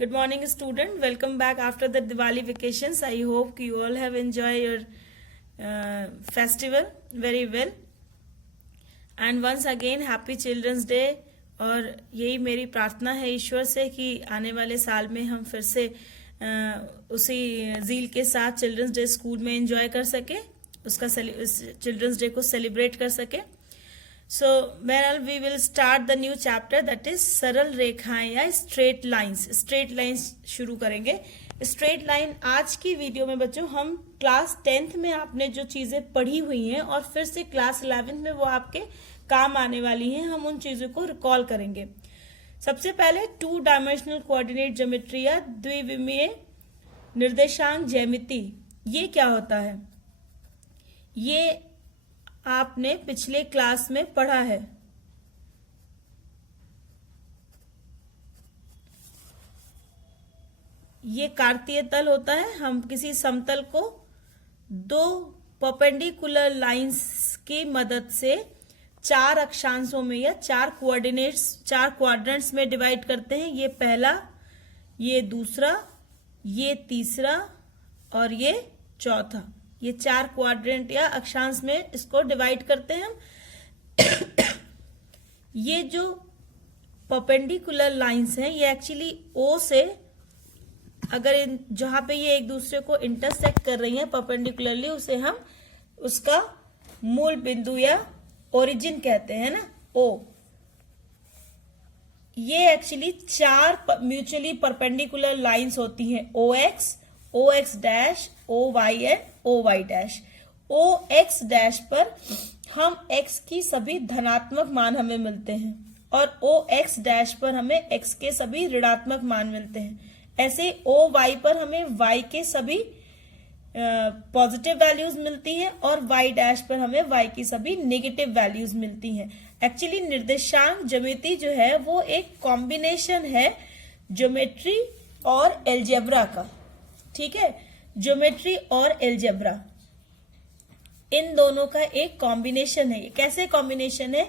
Good morning, student. Welcome back after the Diwali vacations. I hope you all have enjoyed your festival very well. And once again, Happy Children's Day. और यही मेरी प्रार्थना है ईश्वर से कि आने वाले साल में हम फिर से उसी जील के साथ चिल्ड्रंस डे स्कूल में एंजॉय कर सके, उसका चिल्ड्रंस डे को सेलिब्रेट कर सके. So, whereas we will start the new chapter that is सरल रेखाएं या स्ट्रेट लाइंस. स्ट्रेट लाइंस शुरू करेंगे. स्ट्रेट लाइन आज की वीडियो में बच्चों हम क्लास 10th में आपने जो चीजें पढ़ी हुई हैं और फिर से क्लास 11th में वो आपके काम आने वाली हैं, हम उन चीजों को रिकॉल करेंगे. सबसे पहले 2 डायमेंशनल कोऑर्डिनेट ज्योमेट्री या द्विविमीय निर्देशांक ज्यामिति. ये क्या होता है? ये आपने पिछले क्लास में पढ़ा है. ये कार्तीय तल होता है. हम किसी समतल को 2 परपेंडिकुलर लाइंस की मदद से 4 अक्षांशों में या 4 क्वाड्रेंट्स में डिवाइड करते हैं. ये पहला, ये दूसरा, ये तीसरा और ये चौथा. ये 4 क्वाड्रेंट या अक्षांश में इसको डिवाइड करते हैं हम. ये जो परपेंडिकुलर लाइंस हैं ये एक्चुअली O से अगर जहां पे ये एक दूसरे को इंटरसेक्ट कर रही हैं परपेंडिकुलरली, उसे हम उसका मूल बिंदु या ओरिजिन कहते हैं ना, O. ये एक्चुअली 4 म्यूचुअली परपेंडिकुलर लाइंस होती हैं. OX, OX dash, OY and OY dash. OX dash पर हम X की सभी धनात्मक मान हमें मिलते हैं और OX डैश पर हमें X के सभी ऋणात्मक मान मिलते हैं. ऐसे OY पर हमें Y के सभी पॉजिटिव वैल्यूज मिलती हैं और Y डैश पर हमें Y की सभी नेगेटिव वैल्यूज मिलती हैं. एक्चुअली निर्देशांक ज्यामिति जो है वो एक कॉम्बिनेशन है ज्योमेट्री और एलजेब्रा का. ठीक है, ज्योमेट्री और एलजेब्रा इन दोनों का एक कॉम्बिनेशन है. ये कैसे कॉम्बिनेशन है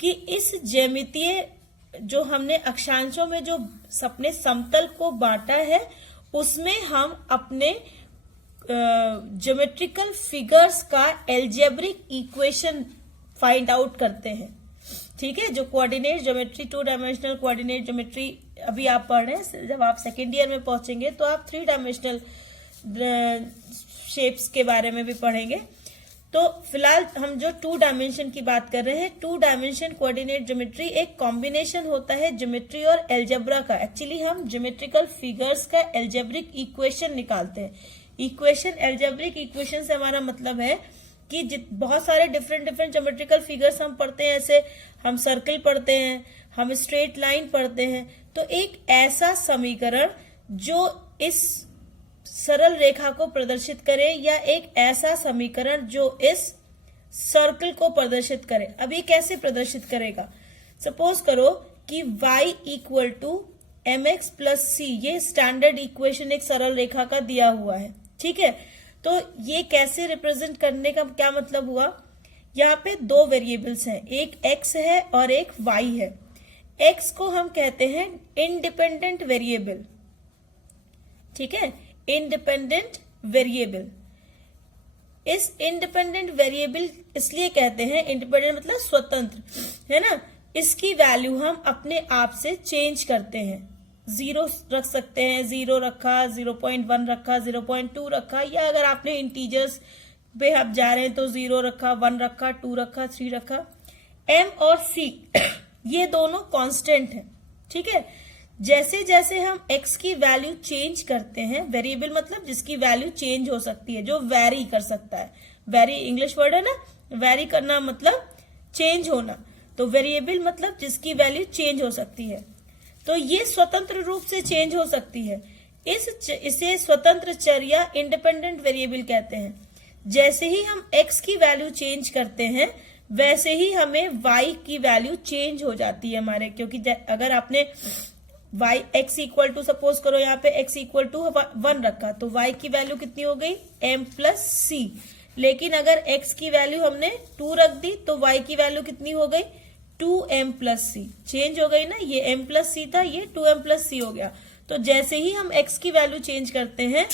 कि इस ज्यामितीय जो हमने अक्षांशों में जो अपने समतल को बांटा है उसमें हम अपने ज्योमेट्रिकल फिगर्स का एल्जेब्रिक इक्वेशन फाइंड आउट करते हैं. ठीक है, जो coordinate geometry 2 dimensional coordinate geometry अभी आप पढ़ रहे हैं, जब आप सेकेंड ईयर में पहुंचेंगे तो आप 3 डायमेंशनल शेप्स के बारे में भी पढ़ेंगे. तो फिलहाल हम जो 2 डायमेंशन की बात कर रहे हैं, 2 डायमेंशन कोऑर्डिनेट ज्योमेट्री एक कॉम्बिनेशन होता है ज्योमेट्री और एल्जेब्रा का. एक्चुअली हम ज्योमेट्रिकल फिगर्स का एल्जेब्रिक इक्वेशन निकालते हैं. इक्वेशन, एल्जेब्रिक इक्वेशन से हमारा मतलब है कि बहुत सारे डिफरेंट ज्योमेट्रिकल फिगर्स हम पढ़ते हैं. ऐसे हम सर्कल पढ़ते हैं, हम स्ट्रेट लाइन पढ़ते हैं. तो एक ऐसा समीकरण जो इस सरल रेखा को प्रदर्शित करे या एक ऐसा समीकरण जो इस सर्कल को प्रदर्शित करे. अब ये कैसे प्रदर्शित करेगा? सपोज करो कि y equal to mx plus c, ये स्टैंडर्ड इक्वेशन एक सरल रेखा का दिया हुआ है. ठीक है, तो ये कैसे रिप्रेजेंट करने का क्या मतलब हुआ? यहाँ पे 2 वेरिएबल्स हैं, एक x है और एक y है. x को हम कहते हैं इंडिपेंडेंट वेरिएबल. ठीक है, इंडिपेंडेंट वेरिएबल. इस इंडिपेंडेंट वेरिएबल इसलिए कहते हैं, इंडिपेंडेंट मतलब स्वतंत्र, है ना. इसकी वैल्यू हम अपने आप से चेंज करते हैं. 0 रख सकते हैं, 0 रखा, 0.1 रखा, 0.2 रखा, या अगर आपने इंटीजर्स पे आप जा रहे हैं तो 0 रखा, 1 रखा, 2 रखा, 3 रखा. m और c ये दोनों कांस्टेंट हैं. ठीक है, जैसे जैसे हम x की वैल्यू चेंज करते हैं, वेरिएबल मतलब जिसकी वैल्यू चेंज हो सकती है, जो वेरी कर सकता है. वेरी इंग्लिश वर्ड है ना, वेरी करना मतलब चेंज होना. तो वेरिएबल मतलब जिसकी वैल्यू चेंज हो सकती है. तो ये स्वतंत्र रूप से चेंज हो सकती है. इसे स्वतंत्र चर या इंडिपेंडेंट वेरिएबल कहते हैं. जैसे ही हम x की वैल्यू चेंज करते हैं वैसे ही हमें y की वैल्यू चेंज हो जाती है हमारे, क्योंकि अगर आपने y x equal to, suppose करो यहाँ पे x इक्वल टू 1 रखा तो y की वैल्यू कितनी हो गई? m plus c. लेकिन अगर x की वैल्यू हमने 2 रख दी तो y की वैल्यू कितनी हो गई? 2m प्लस सी. चेंज हो गई ना, ये m प्लस सी था, ये 2m प्लस सी हो गया. तो जैसे ही हम x की वैल्यू चेंज करते हैं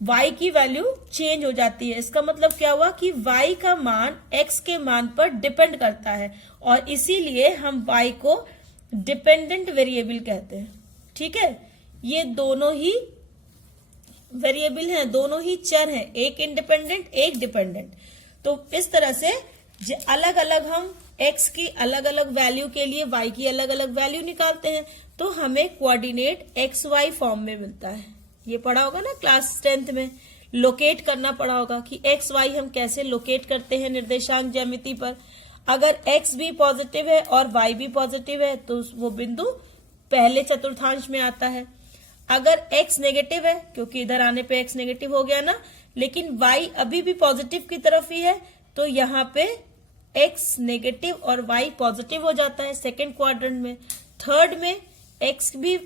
y की वैल्यू चेंज हो जाती है। इसका मतलब क्या हुआ कि y का मान x के मान पर डिपेंड करता है और इसीलिए हम y को डिपेंडेंट वेरिएबल कहते हैं। ठीक है, ये दोनों ही वेरिएबल हैं, दोनों ही चर हैं, एक इंडिपेंडेंट एक डिपेंडेंट। तो इस तरह से अलग अलग हम x की अलग अलग वैल्यू के लिए y की अलग अलग वैल्यू निकालते हैं तो हमें कोऑर्डिनेट xy फॉर्म में मिलता है। ये पढ़ा होगा ना क्लास 10th में, लोकेट करना पड़ा होगा कि एक्स वाई हम कैसे लोकेट करते हैं निर्देशांक ज्यामिति पर। अगर x भी पॉजिटिव है और y भी पॉजिटिव है तो वो बिंदु पहले चतुर्थांश में आता है। अगर x नेगेटिव है, क्योंकि इधर आने पे x नेगेटिव हो गया ना, लेकिन y अभी भी पॉजिटिव की तरफ ही है तो यहाँ पे x नेगेटिव और y पॉजिटिव हो जाता है सेकेंड क्वाड्रेंट में। थर्ड में x भी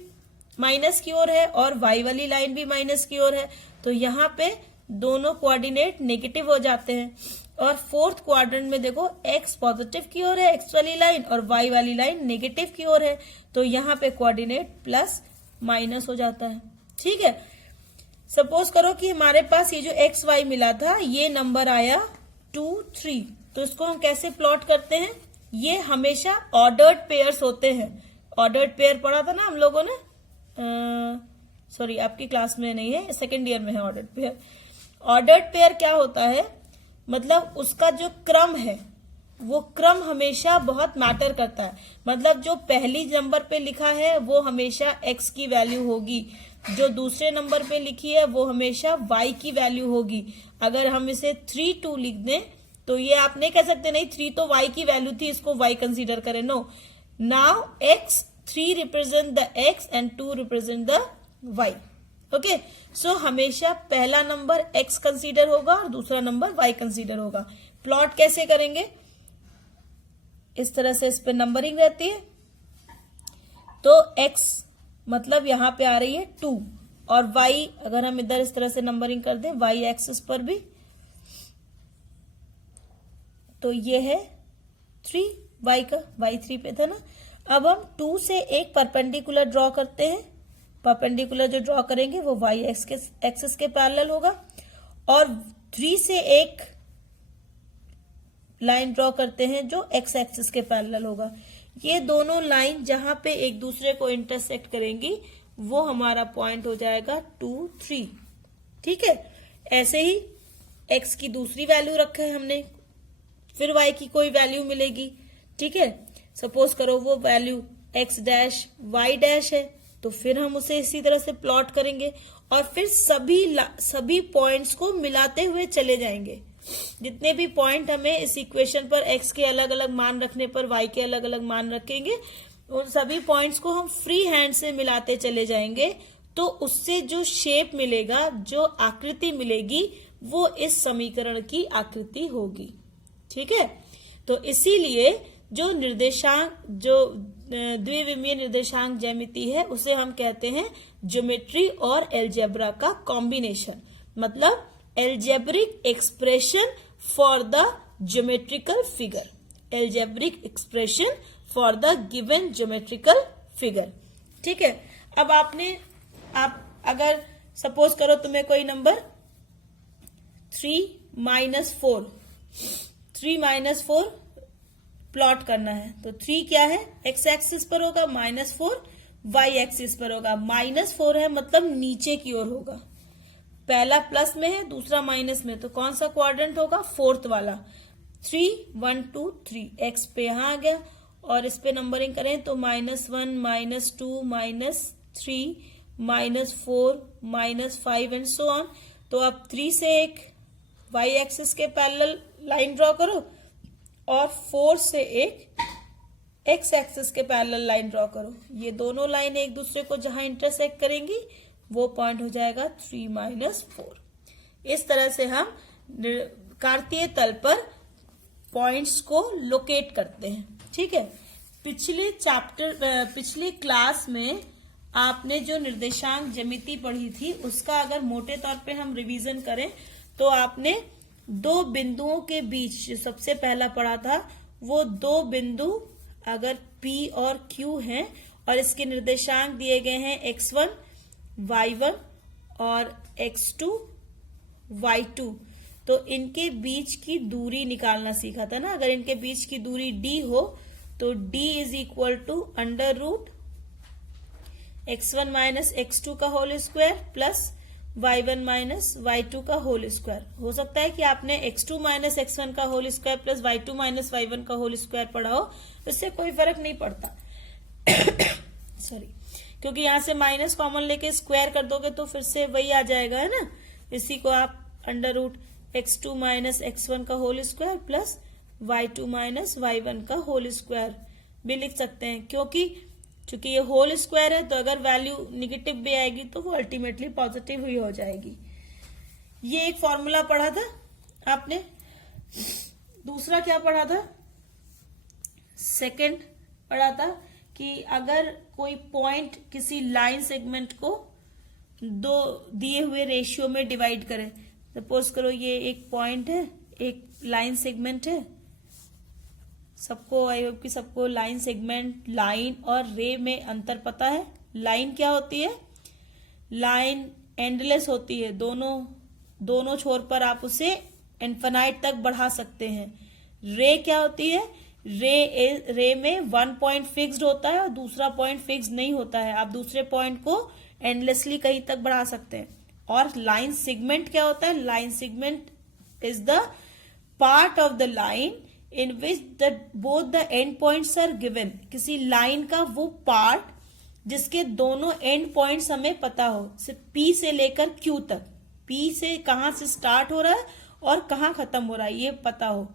माइनस की ओर है और y वाली लाइन भी माइनस की ओर है तो यहाँ पे दोनों कोऑर्डिनेट नेगेटिव हो जाते हैं। और फोर्थ क्वाड्रेंट में देखो x पॉजिटिव की ओर है x वाली लाइन और y वाली लाइन नेगेटिव की ओर है तो यहाँ पे कोऑर्डिनेट प्लस माइनस हो जाता है। ठीक है, सपोज करो कि हमारे पास ये जो एक्स वाई मिला था ये नंबर आया 2, 3, तो इसको हम कैसे प्लॉट करते हैं? ये हमेशा ऑर्डर्ड पेयर्स होते हैं। ऑर्डर्ड पेयर पढ़ा था ना हम लोगों ने, सॉरी आपकी क्लास में नहीं है, सेकेंड ईयर में है ऑर्डर्ड पेयर। ऑर्डर्ड पेयर क्या होता है? मतलब उसका जो क्रम है वो क्रम हमेशा बहुत मैटर करता है। मतलब जो पहली नंबर पे लिखा है वो हमेशा x की वैल्यू होगी, जो दूसरे नंबर पे लिखी है वो हमेशा y की वैल्यू होगी। अगर हम इसे 3, 2 लिख दें तो ये आप नहीं कह सकते नहीं 3 तो y की वैल्यू थी इसको y कंसीडर करें। No, now x 3 represent the x and 2 represent the y। Okay, so हमेशा पहला नंबर x कंसीडर होगा और दूसरा नंबर y कंसीडर होगा। प्लॉट कैसे करेंगे? इस तरह से इस पे नंबरिंग रहती है तो x मतलब यहां पे आ रही है 2 और y अगर हम इधर इस तरह से नंबरिंग कर दें y एक्सिस पर भी तो ये है 3, y का y 3 पे था ना। अब हम 2 से एक परपेंडिकुलर ड्रॉ करते हैं। परपेंडिकुलर जो ड्रॉ करेंगे वो y एक्सिस के पैरेलल होगा और 3 से एक लाइन ड्रॉ करते हैं जो x एक्सिस के पैरेलल होगा। ये दोनों लाइन जहां पे एक दूसरे को इंटरसेक्ट करेंगी वो हमारा पॉइंट हो जाएगा 2, 3। ठीक है, ऐसे ही x की दूसरी वैल्यू रखे हमने, फिर y की कोई वैल्यू मिलेगी। ठीक है, सपोज करो वो value x dash y dash है तो फिर हम उसे इसी तरह से प्लॉट करेंगे और फिर सभी पॉइंट्स को मिलाते हुए चले जाएंगे। जितने भी पॉइंट हमें इस इक्वेशन पर x के अलग अलग मान रखने पर y के अलग अलग मान रखेंगे, उन सभी पॉइंट्स को हम फ्री हैंड से मिलाते चले जाएंगे तो उससे जो शेप मिलेगा, जो आकृति मिलेगी वो इस समीकरण की आकृति होगी। ठीक है, तो इसीलिए जो निर्देशांक, जो द्विविमीय निर्देशांक ज्यामिति है उसे हम कहते हैं ज्योमेट्री और एलजेब्रा का कॉम्बिनेशन। मतलब algebraic expression for the geometrical figure, algebraic expression for the given geometrical figure. ठीक है, अब आप अगर सपोज करो तुम्हें कोई नंबर 3 - 4 प्लॉट करना है तो 3 क्या है? x एक्सिस पर होगा, -4 y एक्सिस पर होगा। -4 है मतलब नीचे की ओर होगा, पहला प्लस में है दूसरा माइनस में, तो कौन सा क्वाड्रेंट होगा? फोर्थ वाला। 3, 1, 2, 3 x पे यहां आ गया और इस पे नंबरिंग करें तो -1, -2, -3, -4, -5 एंड सो ऑन। तो अब 3 से एक y एक्सिस के पैरेलल लाइन ड्रॉ करो और 4 से एक x एक्सिस के पैरेलल लाइन ड्रॉ करो। ये दोनों लाइन एक दूसरे को जहां इंटरसेक्ट करेंगी वो पॉइंट हो जाएगा 3 - 4। इस तरह से हम कार्तीय तल पर पॉइंट्स को लोकेट करते हैं। ठीक है, पिछली क्लास में आपने जो निर्देशांक ज्यामिति पढ़ी थी उसका अगर मोटे तौर पे हम रिवीजन करें तो आपने दो बिंदुओं के बीच जो सबसे पहला पढ़ा था वो दो बिंदु अगर P और Q हैं और इसके निर्देशांक दिए गए हैं x1 y1 और x2 y2, तो इनके बीच की दूरी निकालना सीखा था ना। अगर इनके बीच की दूरी d हो तो d is equal to under root x1 minus x2 का whole square plus y1 minus y2 का होल स्क्वायर। हो सकता है कि आपने x2 माइनस x1 का whole square plus y2 minus y1 का होल स्क्वायर पढ़ा हो, इससे कोई फर्क नहीं पड़ता सॉरी, क्योंकि यहां से माइनस कॉमन लेके स्क्वायर कर दोगे तो फिर से वही आ जाएगा, है ना। इसी को आप under root x2 minus x1 का whole square plus y2 minus y1 का होल स्क्वायर भी लिख सकते हैं, क्योंकि ये होल स्क्वायर है तो अगर वैल्यू निगेटिव भी आएगी तो वो अल्टीमेटली पॉजिटिव ही हो जाएगी। ये एक फॉर्मूला पढ़ा था आपने। दूसरा क्या पढ़ा था? सेकंड पढ़ा था कि अगर कोई पॉइंट किसी लाइन सेगमेंट को दो दिए हुए रेशियो में डिवाइड करे, सपोज करो ये एक पॉइंट है, एक लाइन सेगमेंट है। सबको आई होप कि सबको लाइन सेगमेंट, लाइन और रे में अंतर पता है। लाइन क्या होती है? लाइन एंडलेस होती है, दोनों छोर पर आप उसे इन्फिनाइट तक बढ़ा सकते हैं। रे क्या होती है? रे में वन पॉइंट फिक्स्ड होता है और दूसरा पॉइंट फिक्स्ड नहीं होता है, आप दूसरे पॉइंट को एंडलेसली कहीं तक बढ़ा सकते हैं। और लाइन सेगमेंट क्या होता है? Line segment is the part of the line in which both the end points are given. किसी लाइन का वो पार्ट जिसके दोनों एंड पॉइंट्स हमें पता हो, P से लेकर Q तक, P से कहां से स्टार्ट हो रहा है और कहां खत्म हो रहा है ये पता हो,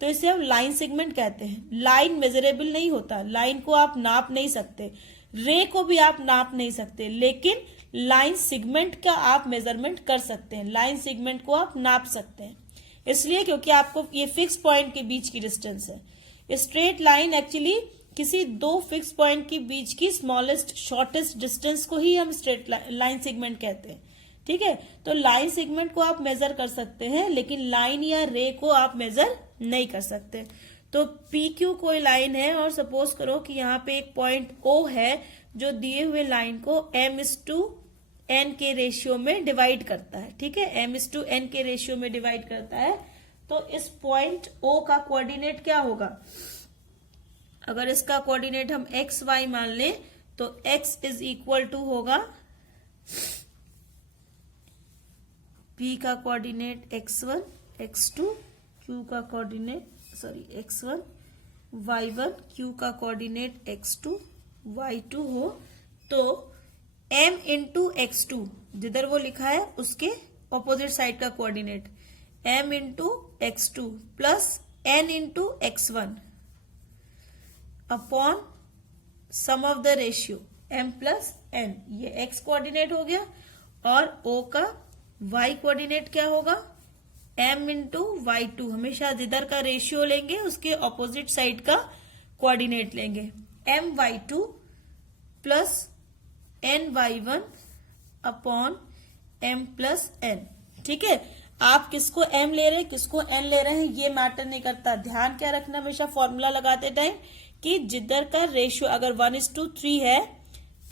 तो इसे हम लाइन सेगमेंट कहते हैं। लाइन मेजरेबल नहीं होता, लाइन को आप नाप नहीं सकते, रे को भी आप नाप नहीं सकते, लेकिन लाइन सेगमेंट का आप मेजरमेंट कर सकते हैं, लाइन सेगमेंट को आप नाप सकते हैं। इसलिए क्योंकि आपको ये फिक्स पॉइंट के बीच की डिस्टेंस है। स्ट्रेट लाइन एक्चुअली किसी दो फिक्स पॉइंट के बीच की स्मॉलेस्ट शॉर्टेस्ट डिस्टेंस को ही हम स्ट्रेट लाइन सेगमेंट कहते हैं, ठीक है। तो लाइन सेगमेंट को आप मेजर कर सकते हैं, लेकिन लाइन या रे को आप मेजर नहीं कर सकते। तो PQ कोई लाइन है और सपोज करो कि यहाँ पे एक पॉइंट O है जो दिए हुए लाइन को m/n के रेशियो में डिवाइड करता है, ठीक है, m/n के रेशियो में डिवाइड करता है। तो इस पॉइंट O का कोऑर्डिनेट क्या होगा? अगर इसका कोऑर्डिनेट हम x y मान लें तो x इज इक्वल टू होगा P का कोऑर्डिनेट x1 x2, Q का कोऑर्डिनेट x1 y1, Q का कोऑर्डिनेट x2 y2 हो तो m इंटू x2 जिधर वो लिखा है उसके ऑपोजिट साइड का coordinate m into x2 plus n into x1 upon sum of the ratio m plus n। ये x कोऑर्डिनेट हो गया और O का y कोऑर्डिनेट क्या होगा? m इंटू y2, हमेशा जिधर का रेशियो लेंगे उसके ऑपोजिट साइड का कोऑर्डिनेट लेंगे, my2 plus ny1 upon m plus n, ठीक है। आप किसको m ले रहे हैं किसको n ले रहे हैं ये मैटर नहीं करता। ध्यान क्या रखना हमेशा फॉर्मूला लगाते टाइम कि जिधर का रेशियो अगर 1:3 है,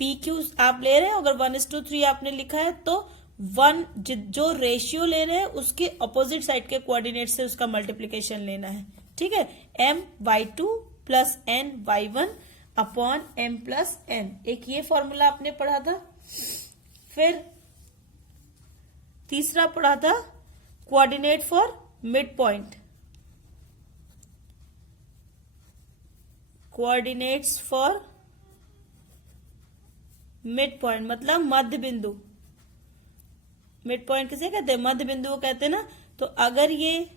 PQ आप ले रहे हैं, अगर 1:3 आपने लिखा है तो जो रेशियो ले रहे हैं उसके ऑपोजिट साइड के कोऑर्डिनेट से उसका मल्टीप्लीकेशन लेना है, ठीक है। my2 plus ny1 upon m plus n, एक ये फॉर्मूला आपने पढ़ा था। फिर तीसरा पढ़ा था coordinate for mid point, coordinates for mid point मतलब मध्य बिंदु। मिड पॉइंट किसे कहते हैं? मध्य बिंदु को कहते हैं ना। तो अगर ये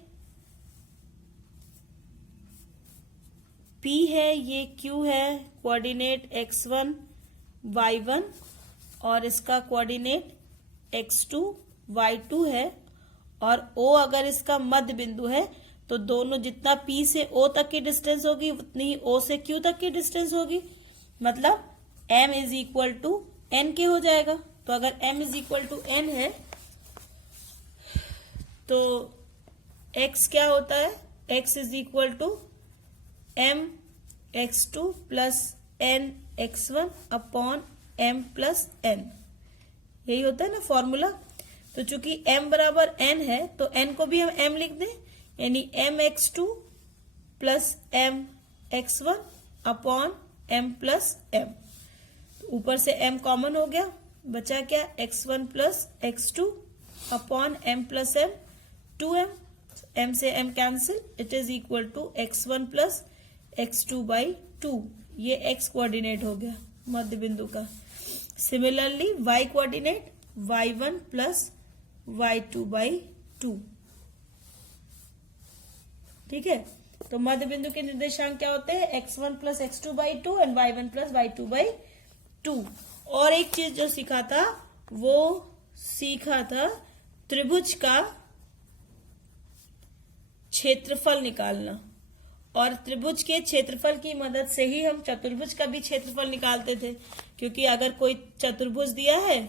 P है, ये Q है, कोऑर्डिनेट x1 y1 और इसका कोऑर्डिनेट x2 y2 है, और O अगर इसका मध्य बिंदु है तो दोनों जितना P से O तक की डिस्टेंस होगी उतनी ही O से Q तक की डिस्टेंस होगी, मतलब m is equal to n के हो जाएगा। तो अगर m is equal to n है तो x क्या होता है? x is equal to m x2 plus n x1 upon m plus n। यही होता है ना फॉर्मूला। तो चूंकि m बराबर n है तो n को भी हम m लिख दें, यानी mx2 plus mx1 upon m plus m। ऊपर से m कॉमन हो गया, बचा क्या x1 plus x2 upon m plus m, 2m, m से m cancel, it is equal to x1 plus x2 by 2। ये x कोऑर्डिनेट हो गया मध्य बिंदु का। Similarly y coordinate y1 plus y2 by 2। ठीक है, तो मध्य बिंदु के निर्देशांक क्या होते हैं, x1 plus x2 by 2 and y1 plus y2 by 2। और एक चीज जो सीखा था वो सीखा था त्रिभुज का क्षेत्रफल निकालना, और त्रिभुज के क्षेत्रफल की मदद से ही हम चतुर्भुज का भी क्षेत्रफल निकालते थे। क्योंकि अगर कोई चतुर्भुज दिया है,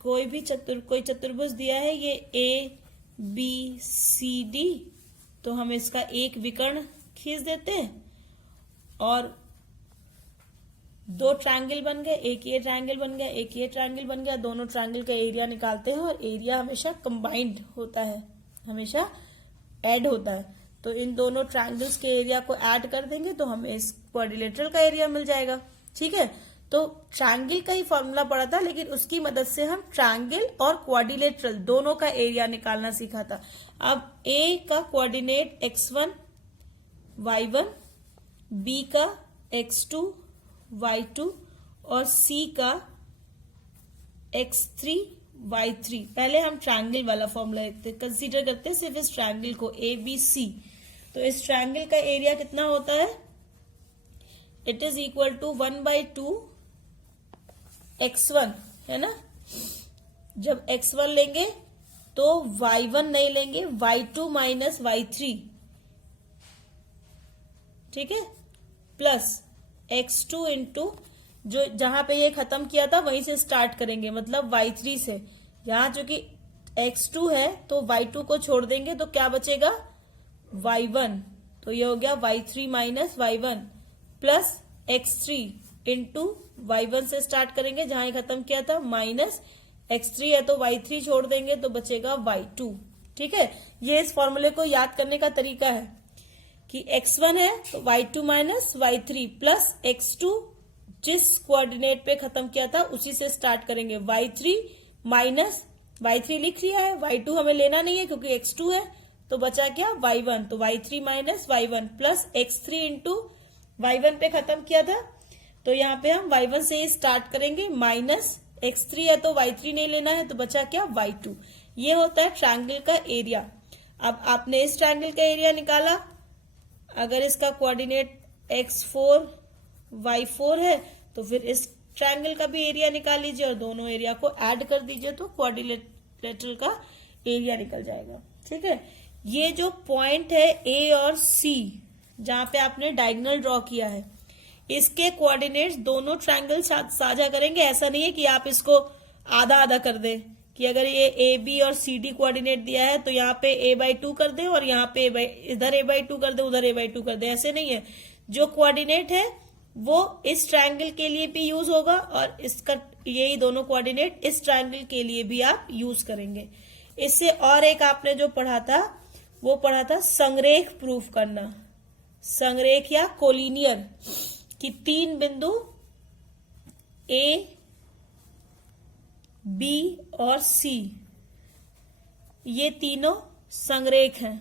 कोई चतुर्भुज दिया है, ये ए बी सी डी, तो हम इसका एक विकर्ण खींच देते हैं और दो ट्रायंगल बन गए, एक ये ट्रायंगल बन गया, एक ये ट्रायंगल बन गया, दोनों ट्रायंगल का एरिया निकालते हैं और एरिया हमेशा कंबाइंड होता है, हमेशा ऐड होता है। तो इन दोनों ट्रायंगल्स के एरिया को ऐड कर देंगे तो हमें इस क्वाड्रिलेटरल का एरिया मिल जाएगा। ठीक है, तो ट्रायंगल का ही फॉर्मूला पड़ा था, लेकिन उसकी मदद से हम ट्रायंगल और क्वाड्रिलेटरल दोनों का एरिया निकालना सीखा था। अब ए का कोऑर्डिनेट x1 y1, बी का x2 y2 और सी का x3 y3। पहले हम ट्रायंगल वाला फॉर्मूला लिखते, कंसीडर करते हैं सिर्फ इस ट्रायंगल को ए बी सी। तो इस ट्रायंगल का एरिया कितना होता है, it is equal to 1/2 x1, है ना। जब x1 लेंगे तो y1 नहीं लेंगे, y2 माइनस y3, ठीक है, प्लस x2 इंटू जो जहां पे ये खत्म किया था वहीं से स्टार्ट करेंगे, मतलब y3 से। यहां जो कि x2 है तो y2 को छोड़ देंगे तो क्या बचेगा y1, तो ये हो गया y3 minus y1 plus x3 into y1 से स्टार्ट करेंगे जहां ये खत्म किया था, माइनस x3 है तो y3 छोड़ देंगे तो बचेगा y2। ठीक है, ये इस फॉर्मूले को याद करने का तरीका है कि x1 है तो y2 minus y3 plus x2 जिस कोऑर्डिनेट पे खत्म किया था उसी से स्टार्ट करेंगे, y3 माइनस y3 लिख लिया है, y2 हमें लेना नहीं है क्योंकि x2 है, तो बचा क्या y1, तो y3 minus y1 plus x3 into y1 पे खत्म किया था तो यहाँ पे हम y1 से ही स्टार्ट करेंगे, माइनस x3 है तो y3 नहीं लेना है तो बचा क्या y2। ये होता है ट्रायंगल का एरिया। अब आपने इस ट्रायंगल का एरिया निकाला, अगर इसका कोऑर्डिनेट x4 y4 है तो फिर इस ट्रायंगल का भी एरिया निकाल लीजिए और दोनों एरिया को ऐड कर दीजिए तो क्वाड्रिलेटरल का एरिया निकल जाएगा। ठीक है, ये जो पॉइंट है ए और सी जहां पे आपने डायगोनल ड्रॉ किया है, इसके कोऑर्डिनेट्स दोनों ट्रायंगल साझा करेंगे। ऐसा नहीं है कि आप इसको आधा आधा कर दें कि अगर ये ए बी और सी डी कोऑर्डिनेट दिया है तो यहाँ पे a/2 कर दें और यहाँ पे इधर a/2 कर दें, उधर a/2 कर दें, ऐसे नहीं है। जो कोऑर्डिनेट है वो इस ट्रायंगल के लिए भी यूज होगा और इसका यही दोनों कोऑर्डिनेट इस ट्रायंगल के लिए भी आप यूज करेंगे। इससे और एक आपने जो पढ़ा था वो पढ़ा था संरेख प्रूफ करना, संरेख या कोलिनियर, कि तीन बिंदु ए बी और सी ये तीनों संरेख हैं।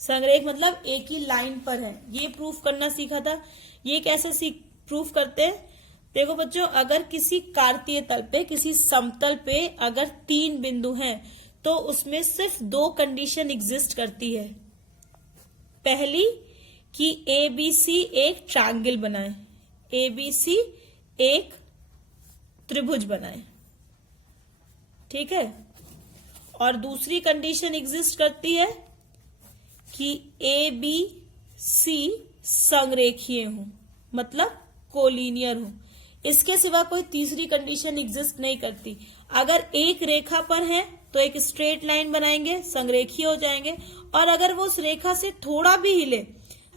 संरेख मतलब एक ही लाइन पर है, ये प्रूफ करना सीखा था। ये कैसे प्रूफ करते हैं, देखो बच्चों, अगर किसी कार्तीय तल पे, किसी समतल पे अगर तीन बिंदु हैं तो उसमें सिर्फ दो कंडीशन एग्जिस्ट करती है। पहली कि ए बी सी एक ट्रायंगल बनाए, ए बी सी एक त्रिभुज बनाए, ठीक है। और दूसरी कंडीशन एग्जिस्ट करती है कि ए बी सी संरेखीय हो, मतलब कोलिनियर हो। इसके सिवा कोई तीसरी कंडीशन एग्जिस्ट नहीं करती। अगर एक रेखा पर है तो एक स्ट्रेट लाइन बनाएंगे, संरेखीय हो जाएंगे। और अगर वो उस रेखा से थोड़ा भी हिले,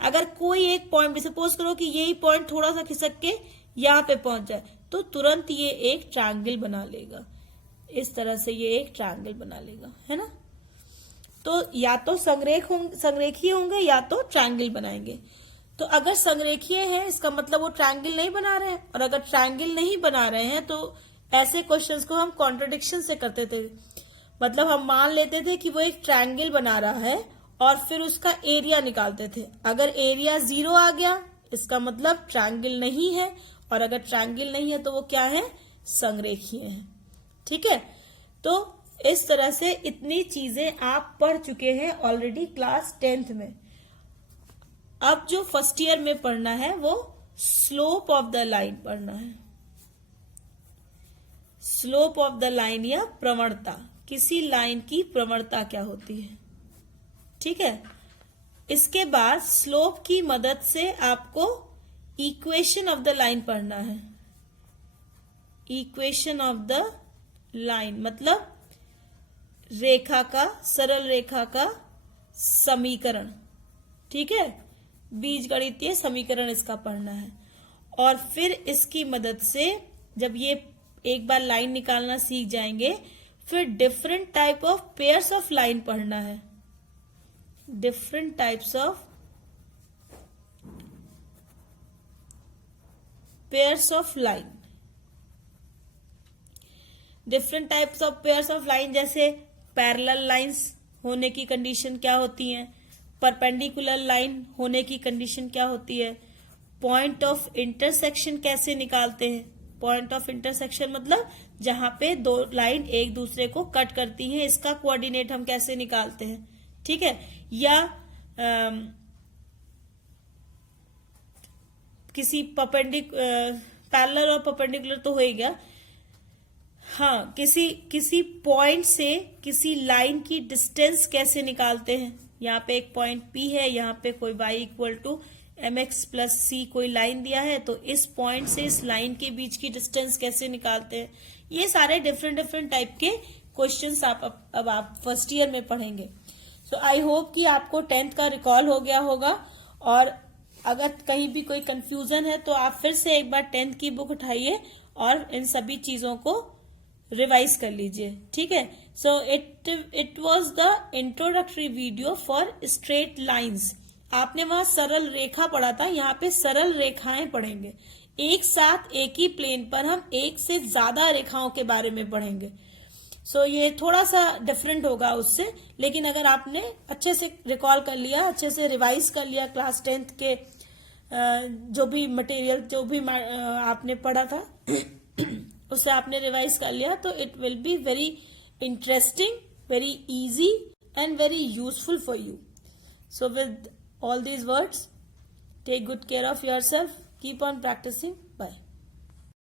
अगर कोई एक पॉइंट भी, सपोज करो कि यही पॉइंट थोड़ा सा खिसक के यहाँ पे पहुंच जाए तो तुरंत ये एक ट्रायंगल बना लेगा। इस तरह से ये एक ट्रायंगल बना लेगा, है ना। तो या तो संरेखीय होंगे या तो ट्रायंगल बनाएंगे। तो अगर संरेखीय है इसका मतलब वो ट्रायंगल नहीं बना रहे हैं, और अगर ट्रायंगल नहीं बना रहे हैं तो ऐसे क्वेश्चंस को हम कॉन्ट्रडिक्शन से करते थे। मतलब हम मान लेते थे कि वो एक ट्रायंगल बना रहा है और फिर उसका एरिया निकालते थे। अगर एरिया 0 आ गया इसका मतलब ट्रायंगल नहीं है, और अगर ट्रायंगल नहीं है तो वो क्या है, संरेखीय है। ठीक है, तो इस तरह से इतनी चीजें आप पढ़ चुके हैं ऑलरेडी क्लास 10th में। अब जो फर्स्ट ईयर में पढ़ना है वो स्लोप ऑफ द लाइन पढ़ना है। स्लोप ऑफ द लाइन या प्रवणता, किसी लाइन की प्रवणता क्या होती है। ठीक है, इसके बाद स्लोप की मदद से आपको इक्वेशन ऑफ द लाइन पढ़ना है। इक्वेशन ऑफ द लाइन मतलब रेखा का, सरल रेखा का समीकरण। ठीक है, बीजगणितीय समीकरण इसका पढ़ना है। और फिर इसकी मदद से जब ये एक बार लाइन निकालना सीख जाएंगे फिर different type of pairs of line पढ़ना है। Different types of pairs of line. Different types of pairs of line जैसे पैरेलल लाइंस होने की कंडीशन क्या होती है, परपेंडिकुलर लाइन होने की कंडीशन क्या होती है, पॉइंट ऑफ इंटरसेक्शन कैसे निकालते हैं। पॉइंट ऑफ इंटरसेक्शन मतलब जहां पे दो लाइन एक दूसरे को कट करती हैं, इसका कोऑर्डिनेट हम कैसे निकालते हैं। ठीक है, या किसी पैरेलल और परपेंडिकुलर तो हो ही गया। हाँ, किसी पॉइंट से किसी लाइन की डिस्टेंस कैसे निकालते हैं। यहाँ पे एक पॉइंट P है, यहाँ पे कोई y इक्वल टू mx+c कोई लाइन दिया है, तो इस पॉइंट से इस लाइन के बीच की डिस्टेंस कैसे निकालते हैं। ये सारे डिफरेंट टाइप के क्वेश्चंस अब आप फर्स्ट ईयर में पढ़ेंगे। सो आई होप कि आपको 10th का रिकॉल हो गया होगा, और अगर कहीं भी कोई कंफ्यूजन है तो आप फिर से एक बार 10th की बुक उठाइए और इन सभी चीजों को रिवाइज कर लीजिए। ठीक है, so it was the introductory video for straight lines. आपने वहां सरल रेखा पढ़ा था, यहाँ पे सरल रेखाएं पढ़ेंगे। एक साथ एक ही प्लेन पर हम एक से ज्यादा रेखाओं के बारे में पढ़ेंगे। सो ये थोड़ा सा डिफरेंट होगा उससे, लेकिन अगर आपने अच्छे से रिकॉल कर लिया, अच्छे से रिवाइज कर लिया क्लास 10th के जो भी मटेरियल जो भी आपने पढ़ा था उसे आपने रिवाइज कर लिया, तो it will be very interesting, very easy and very useful for you. So with all these words, take good care of yourself, keep on practicing.